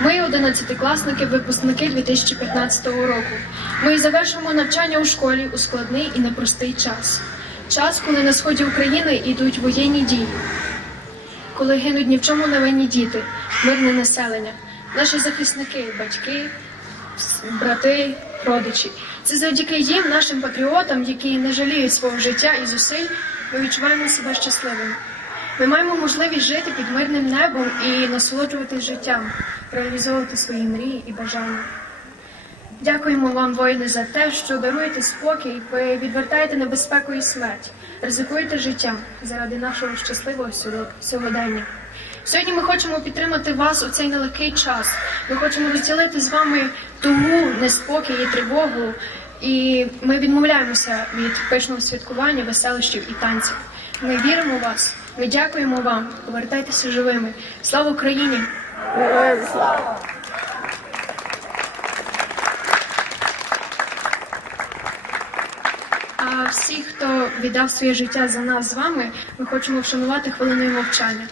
Ми, одинадцятикласники, випускники 2015 року. Ми завершимо навчання у школі у складний і непростий час. Час, коли на сході України йдуть воєнні дії, коли гинуть ні в чому невинні діти, мирне населення, наші захисники, батьки, брати, родичі. Це завдяки їм, нашим патріотам, які не жаліють свого життя і зусиль, ми відчуваємо себе щасливими. Ми маємо можливість жити під мирним небом і насолоджуватись життям, реалізовувати свої мрії і бажання. Дякуємо вам, воїни, за те, що даруєте спокій, ви відвертаєте небезпеку і смерть, ризикуєте життям заради нашого щасливого сього- сьогодення. Сьогодні ми хочемо підтримати вас у цей нелегкий час. Ми хочемо розділити з вами тугу, неспокій і тривогу. І ми відмовляємося від пишного святкування, веселищів і танців. Ми віримо в вас. Ми дякуємо вам. Повертайтеся живими. Слава Україні! А всі, хто віддав своє життя за нас з вами, ми хочемо вшанувати хвилиною мовчання.